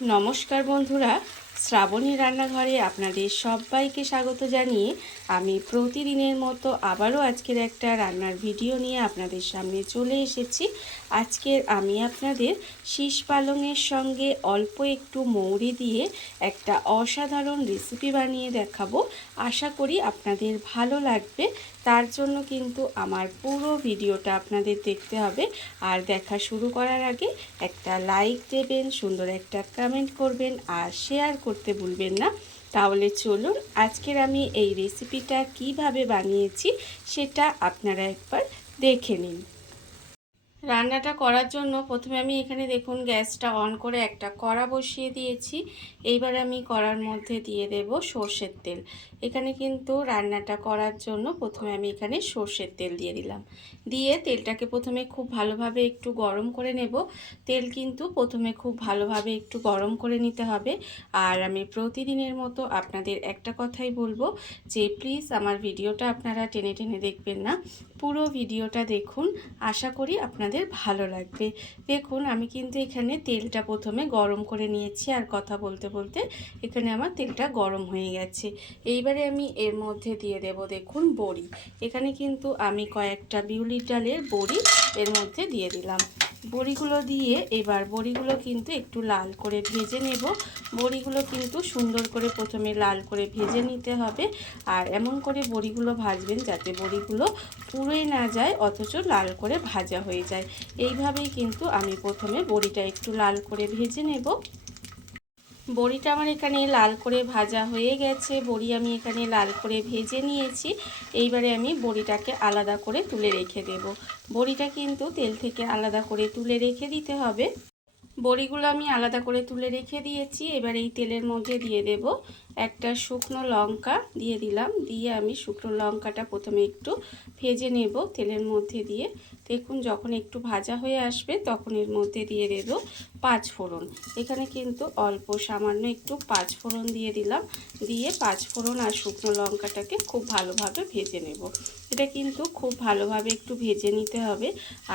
নমস্কার বন্ধুরা, শ্রাবণী রান্নাঘরে আপনাদের সবাইকে স্বাগত জানিয়ে আমি প্রতিদিনের মতো আবারও আজকের একটা রান্নার ভিডিও নিয়ে আপনাদের সামনে চলে এসেছি। আজকের আমি আপনাদের শীষ পালংয়ের সঙ্গে অল্প একটু মৌরি দিয়ে একটা অসাধারণ রেসিপি বানিয়ে দেখাবো। আশা করি আপনাদের ভালো লাগবে। তার জন্য কিন্তু আমার পুরো ভিডিওটা আপনাদের দেখতে হবে। আর দেখা শুরু করার আগে একটা লাইক দেবেন, সুন্দর একটা কমেন্ট করবেন আর শেয়ার করতে ভুলবেন না। তাহলে চলুন আজকের আমি এই রেসিপিটা কিভাবে বানিয়েছি সেটা আপনারা একবার দেখে নিন। রান্নাটা করার জন্য প্রথমে আমি এখানে দেখুন গ্যাসটা অন করে একটা কড়া বসিয়ে দিয়েছি। এইবার আমি কড়ার মধ্যে দিয়ে দেব সর্ষের তেল। এখানে কিন্তু রান্নাটা করার জন্য প্রথমে আমি এখানে সর্ষের তেল দিয়ে দিলাম। দিয়ে তেলটাকে প্রথমে খুব ভালোভাবে একটু গরম করে নেব। তেল কিন্তু প্রথমে খুব ভালোভাবে একটু গরম করে নিতে হবে। আর আমি প্রতিদিনের মতো আপনাদের একটা কথাই বলবো যে প্লিজ আমার ভিডিওটা আপনারা টেনে টেনে দেখবেন না, পুরো ভিডিওটা দেখুন। আশা করি আপনাদের ভালো লাগবে। দেখুন আমি কিন্তু এখানে তেলটা প্রথমে গরম করে নিয়েছি আর কথা বলতে বলতে এখানে আমার তেলটা গরম হয়ে গেছে। এইবারে আমি এর মধ্যে দিয়ে দেব দেখুন বড়ি। এখানে কিন্তু আমি কয়েকটা বিউলির ডালের বড়ি এর মধ্যে দিয়ে দিলাম। বড়িগুলো দিয়ে এবার বড়িগুলো কিন্তু একটু লাল করে ভেজে নেব। বড়িগুলো কিন্তু সুন্দর করে প্রথমে লাল করে ভেজে নিতে হবে। আর এমন করে বড়িগুলো ভাজবেন যাতে বড়িগুলো পুড়ে না যায় অথচ লাল করে ভাজা হয়ে যায়। এইভাবেই কিন্তু আমি প্রথমে বড়িটা একটু লাল করে ভেজে নেব। বড়িটা আমার এখানে লাল করে ভাজা হয়ে গেছে। বড়ি আমি এখানে লাল করে ভেজে নিয়েছি। এইবারে আমি বড়িটাকে আলাদা করে তুলে রেখে দেব। বড়িটা কিন্তু তেল থেকে আলাদা করে তুলে রেখে দিতে হবে। বড়িগুলো আমি আলাদা করে তুলে রেখে দিয়েছি। এবার এই তেলের মধ্যে দিয়ে দেব একটা শুকনো লঙ্কা দিয়ে দিলাম। দিয়ে আমি শুকনো লঙ্কাটা প্রথমে একটু ভেজে নেব তেলের মধ্যে দিয়ে। দেখুন যখন একটু ভাজা হয়ে আসবে তখন এর মধ্যে দিয়ে দেব পাঁচ ফোড়ন। এখানে কিন্তু অল্প সামান্য একটু পাঁচ ফোড়ন দিয়ে দিলাম। দিয়ে পাঁচ ফোড়ন আর শুকনো লঙ্কাটাকে খুব ভালোভাবে ভেজে নেব। এটা কিন্তু খুব ভালোভাবে একটু ভেজে নিতে হবে।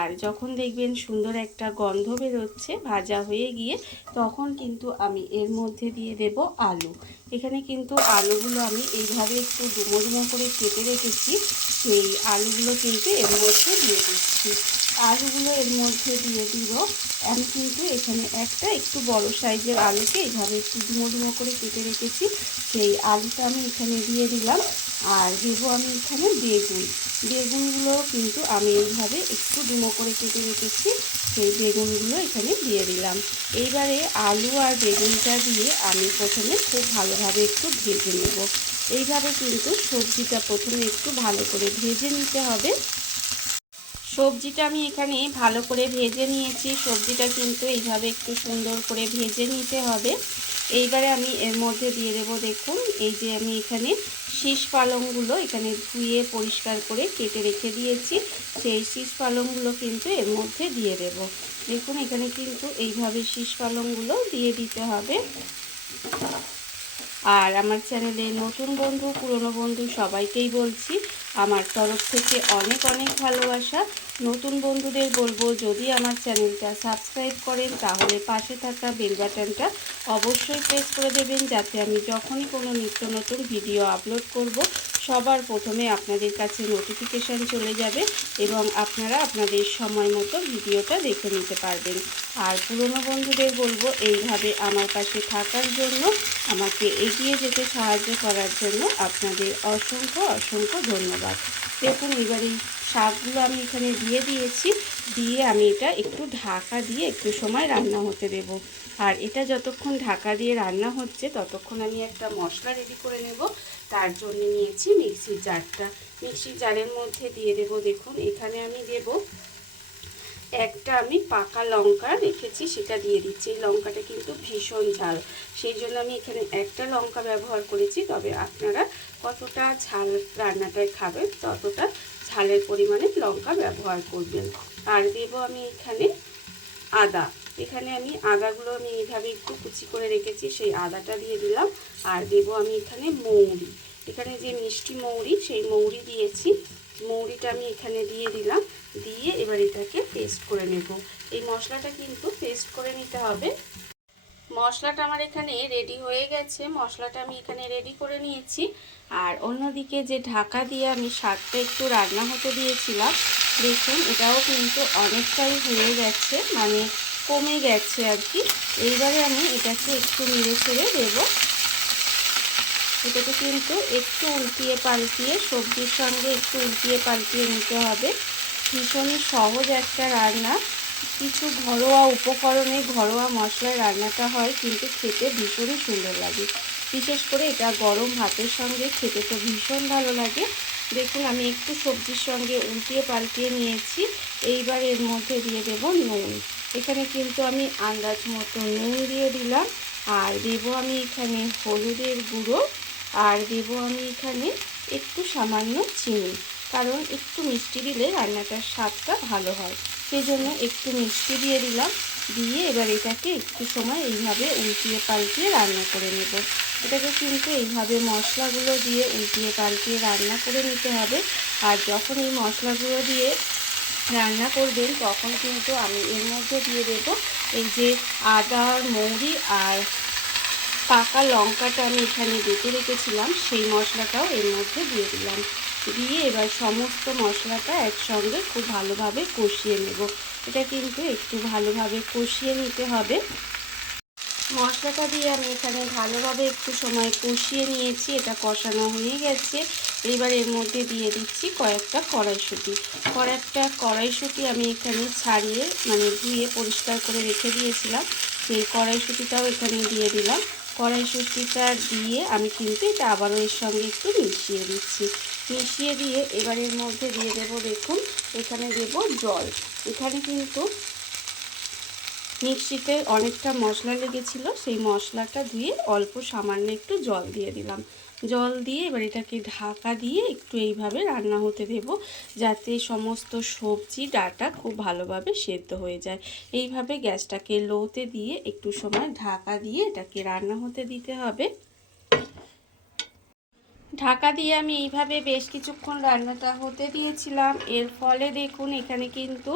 আর যখন দেখবেন সুন্দর একটা গন্ধ বেরোচ্ছে ভাজা হয়ে গিয়ে, তখন কিন্তু আমি এর মধ্যে দিয়ে দেব আলু। এখানে কিন্তু আলুগুলো আমি এইভাবে একটু ডুমো ডুমো করে কেটে রেখেছি, সেই আলুগুলো কিন্তু এর মধ্যে দিয়ে দিচ্ছি। আলুগুলো এর মধ্যে দিয়ে দিব। আমি কিন্তু এখানে একটা একটু বড় সাইজের আলুকে এইভাবে একটু ডুমো ডুমো করে কেটে রেখেছি, সেই আলুটা আমি এখানে দিয়ে দিলাম। আর দেবো আমি এখানে বেগুন। বেগুনগুলো কিন্তু আমি এইভাবে একটু ডুমো করে কেটে রেখেছি, সেই বেগুনগুলো এখানে দিয়ে দিলাম। এইবারে আলু আর বেগুনটা দিয়ে আমি প্রথমে খুব ভালোভাবে একটু ভেজে নেব। এইভাবে কিন্তু সবজিটা প্রথমে একটু ভালো করে ভেজে নিতে হবে। সবজিটা আমি এখানে ভালো করে ভেজে নিয়েছি। সবজিটা কিন্তু এইভাবে একটু সুন্দর করে ভেজে নিতে হবে। এইবারে আমি এর মধ্যে দিয়ে দেবো দেখুন এই যে আমি এখানে শীষ পালংগুলো এখানে ধুয়ে পরিষ্কার করে কেটে রেখে দিয়েছি, সেই শীষ পালংগুলো কিন্তু এর মধ্যে দিয়ে দেব। দেখুন এখানে কিন্তু এইভাবে শীষ পালংগুলো দিয়ে দিতে হবে। আর আমার চ্যানেলে নতুন বন্ধু পুরনো বন্ধু সবাইকেই বলছি আমার তরফ থেকে অনেক অনেক ভালোবাসা। নতুন বন্ধুদের বলবো যদি আমার চ্যানেলটা সাবস্ক্রাইব করেন তাহলে পাশে থাকা বেল বাটনটা অবশ্যই প্রেস করে দেবেন, যাতে আমি যখনই কোনো নিত্য নতুন ভিডিও আপলোড করব সবার প্রথমে আপনাদের কাছে নোটিফিকেশান চলে যাবে এবং আপনারা আপনাদের সময় মতো ভিডিওটা দেখে নিতে পারবেন। আর পুরনো বন্ধুদের বলবো এইভাবে আমার পাশে থাকার জন্য, আমাকে এগিয়ে যেতে সাহায্য করার জন্য আপনাদের অসংখ্য অসংখ্য ধন্যবাদ। দেখুন এবার এই শাকগুলো আমি এখানে দিয়ে দিয়েছি। দিয়ে আমি এটা একটু ঢাকা দিয়ে একটু সময় রান্না হতে দেব। আর এটা যতক্ষণ ঢাকা দিয়ে রান্না হচ্ছে ততক্ষণ আমি একটা মশলা রেডি করে নেব। তার জন্য নিয়েছি মিক্সির জারটা। মিক্সির জারের মধ্যে দিয়ে দেব দেখুন এখানে আমি দেব একটা আমি পাকা লঙ্কা রেখেছি, সেটা দিয়ে দিচ্ছি। এই লঙ্কাটা কিন্তু ভীষণ ঝাল, সেই জন্য আমি এখানে একটা লঙ্কা ব্যবহার করেছি। তবে আপনারা কতটা ঝাল রান্নাটায় খাবেন ততটা ঝালের পরিমাণে লঙ্কা ব্যবহার করবেন। আর দেব আমি এখানে আদা। এখানে আমি আদাগুলো আমি এইভাবে একটু কুচি করে রেখেছি, সেই আদাটা দিয়ে দিলাম। আর দেব আমি এখানে মৌরি। এখানে যে মিষ্টি মৌরি সেই মৌরি দিয়েছি, মৌরিটা আমি এখানে দিয়ে দিলাম। দিয়ে এবার এটাকে পেস্ট করে নেব। এই মশলাটা কিন্তু পেস্ট করে নিতে হবে। মশলাটা আমার এখানে রেডি হয়ে গেছে, মশলাটা আমি এখানে রেডি করে নিয়েছি। আর অন্যদিকে যে ঢাকা দিয়ে আমি শাকটা একটু রান্না হতে দিয়েছিলাম, দেখুন এটাও কিন্তু অনেকটাই হয়ে গেছে, মানে কমে গেছে আর কি। এইবারে আমি এটাকে একটু নেড়ে ছেড়ে দেবো। এটাকে কিন্তু একটু উল্টিয়ে পাল্টিয়ে সবজির সঙ্গে একটু উল্টিয়ে পাল্টিয়ে নিতে হবে। ভীষণই সহজ একটা রান্না, কিছু ঘরোয়া উপকরণে ঘরোয়া মশলায় রান্নাটা হয়, কিন্তু খেতে ভীষণই সুন্দর লাগে। বিশেষ করে এটা গরম ভাতের সঙ্গে খেতে তো ভীষণ ভালো লাগে। দেখুন আমি একটু সবজির সঙ্গে উল্টিয়ে পাল্টিয়ে নিয়েছি। এইবার এর মধ্যে দিয়ে দেব নুন। এখানে কিন্তু আমি আন্দাজ মতো নুন দিয়ে দিলাম। আর দেবো আমি এখানে হলুদের গুঁড়ো, আর দেবো আমি এখানে একটু সামান্য চিনি, কারণ একটু মিষ্টি দিলে রান্নাটার স্বাদটা ভালো হয়, সেই জন্য একটু মিষ্টি দিয়ে দিলাম। দিয়ে এবার এটাকে একটু সময় এইভাবে উল্টিয়ে পাল্টিয়ে রান্না করে নেব। এটাকে কিন্তু এইভাবে মশলাগুলো দিয়ে উল্টিয়ে পাল্টিয়ে রান্না করে নিতে হবে। আর যখন এই মশলাগুলো দিয়ে রান্না করবেন তখন কিন্তু আমি এর মধ্যে দিয়ে দেব এই যে আদা, মৌরি আর পাকা লঙ্কাটা আমি এখানে বেটে রেখেছিলাম, সেই মশলাটাও এর মধ্যে দিয়ে দিলাম। দিয়ে এবার সমস্ত মশলাটা একসঙ্গে খুব ভালোভাবে কষিয়ে নেব। এটা কিন্তু একটু ভালোভাবে কষিয়ে নিতে হবে। মশলাটা দিয়ে আমি এখানে ভালোভাবে একটু সময় কষিয়ে নিয়েছি, এটা কষানো হয়ে গেছে। এবার এর মধ্যে দিয়ে দিচ্ছি কয়েকটা কড়াইশুঁটি আমি এখানে ছাড়িয়ে মানে ধুয়ে পরিষ্কার করে রেখে দিয়েছিলাম, সেই কড়াইশুঁটিটাও এখানে দিয়ে দিলাম। কড়াইশুঁটিটা দিয়ে আমি কিন্তু এটা আবারও এর সঙ্গে একটু মিশিয়ে দিচ্ছি। মিশিয়ে দিয়ে এবার এর মধ্যে দিয়ে দেবো, দেখুন এখানে দেব জল। এখানে কিন্তু মিক্সিতে অনেকটা মশলা লেগেছিল, সেই মশলাটা ধুয়ে অল্প সামান্য একটু জল দিয়ে দিলাম। জল দিয়ে এবার এটাকে ঢাকা দিয়ে একটু এইভাবে রান্না হতে দেব, যাতে সমস্ত সবজি ডাঁটা খুব ভালোভাবে সেদ্ধ হয়ে যায়। এইভাবে গ্যাসটাকে লোতে দিয়ে একটু সময় ঢাকা দিয়ে এটাকে রান্না হতে দিতে হবে। ঢাকা দিয়ে আমি এইভাবে বেশ কিছুক্ষণ রান্নাটা হতে দিয়েছিলাম। এর ফলে দেখুন এখানে কিন্তু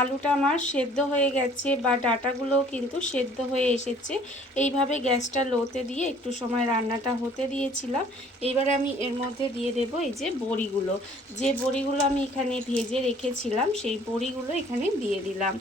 আলুটা আমার সেদ্ধ হয়ে গেছে বা ডাঁটাগুলোও কিন্তু সেদ্ধ হয়ে এসেছে। এইভাবে গ্যাসটা লোতে দিয়ে একটু সময় রান্নাটা হতে দিয়েছিলাম। এবারে আমি এর মধ্যে দিয়ে দেব এই যে বড়িগুলো, যে বড়িগুলো আমি এখানে ভেজে রেখেছিলাম সেই বড়িগুলো এখানে দিয়ে দিলাম।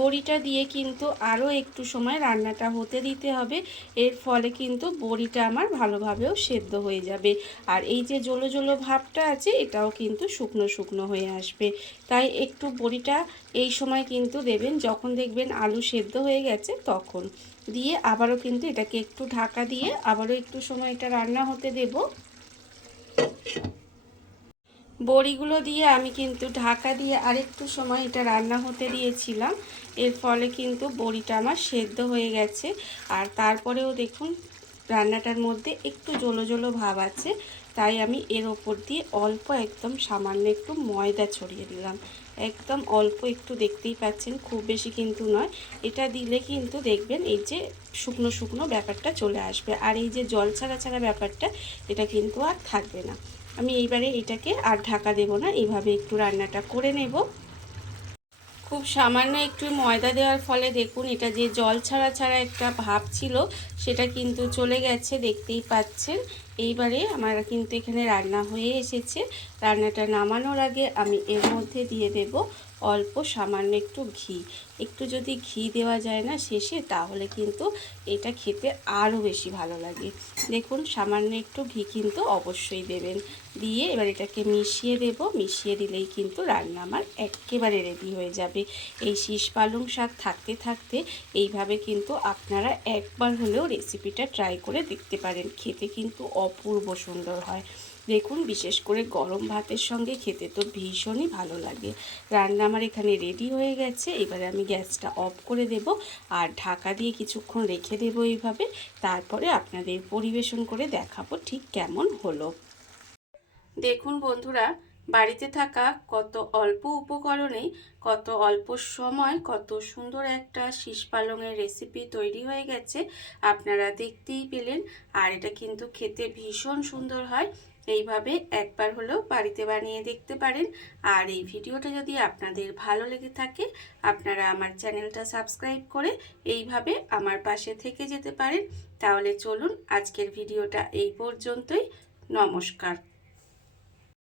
বড়িটা দিয়ে কিন্তু আরও একটু সময় রান্নাটা হতে দিতে হবে। এর ফলে কিন্তু বড়িটা আমার ভালোভাবেও সেদ্ধ হয়ে যাবে। আর এই যে জলো জলো ভাবটা আছে এটাও কিন্তু শুকনো শুকনো হয়ে আসবে। তাই একটু বড়িটা এই সময় কিন্তু দেবেন, যখন দেখবেন আলু সেদ্ধ হয়ে গেছে তখন দিয়ে আবারও কিন্তু এটাকে একটু ঢাকা দিয়ে আবারও একটু সময় এটা রান্না হতে দেব। বড়িগুলো দিয়ে আমি কিন্তু ঢাকা দিয়ে আরেকটু সময় এটা রান্না হতে দিয়েছিলাম। এর ফলে কিন্তু বড়িটা আমার সেদ্ধ হয়ে গেছে। আর তারপরেও দেখুন রান্নাটার মধ্যে একটু জলো জলো ভাব আছে, তাই আমি এর ওপর দিয়ে অল্প একদম সামান্য একটু ময়দা ছড়িয়ে দিলাম। একদম অল্প একটু, দেখতেই পাচ্ছেন খুব বেশি কিন্তু নয়। এটা দিলে কিন্তু দেখবেন এই যে শুকনো শুকনো ব্যাপারটা চলে আসবে, আর এই যে জল ছাড়া ছাড়া ব্যাপারটা এটা কিন্তু আর থাকবে না। আমি এইবারে এটাকে আর ঢাকা দেব না, এইভাবে একটু রান্নাটা করে নেব। খুব সামান্য একটু ময়দা দেওয়ার ফলে দেখুন এটা যে জল ছাড়া ছাড়া একটা ভাব ছিল সেটা কিন্তু চলে গেছে, দেখতেই পাচ্ছেন। এইবারে আমার কিন্তু এখানে রান্না হয়ে এসেছে। রান্নাটা নামানোর আগে আমি এর মধ্যে দিয়ে দেব অল্প সামান্য একটু ঘি। একটু যদি ঘি দেওয়া যায় না শেষে, তাহলে কিন্তু এটা খেতে আরও বেশি ভালো লাগে। দেখুন সামান্য একটু ঘি কিন্তু অবশ্যই দেবেন। দিয়ে এবার এটাকে মিশিয়ে দেব। মিশিয়ে দিলেই কিন্তু রান্না আমার একেবারে রেডি হয়ে যাবে। এই শীষ পালং শাক থাকতে থাকতে এইভাবে কিন্তু আপনারা একবার হলেও রেসিপিটা ট্রাই করে দেখতে পারেন, খেতে কিন্তু অপূর্ব সুন্দর হয়। দেখুন বিশেষ করে গরম ভাতের সঙ্গে খেতে তো ভীষণই ভালো লাগে। রান্না আমার এখানে রেডি হয়ে গেছে। এবারে আমি গ্যাসটা অফ করে দেব আর ঢাকা দিয়ে কিছুক্ষণ রেখে দেব এইভাবে। তারপরে আপনাদের পরিবেশন করে দেখাবো ঠিক কেমন হলো। দেখুন বন্ধুরা, বাড়িতে থাকা কত অল্প উপকরণে কত অল্প সময় কত সুন্দর একটা শীষ পালংয়ের রেসিপি তৈরি হয়ে গেছে, আপনারা দেখতেই পেলেন। আর এটা কিন্তু খেতে ভীষণ সুন্দর হয়। এইভাবে একবার হলেও বাড়িতে বানিয়ে দেখতে পারেন। আর এই ভিডিওটা যদি আপনাদের ভালো লেগে থাকে, আপনারা আমার চ্যানেলটা সাবস্ক্রাইব করে এইভাবে আমার পাশে থেকে যেতে পারেন। তাহলে চলুন আজকের ভিডিওটা এই পর্যন্তই। নমস্কার।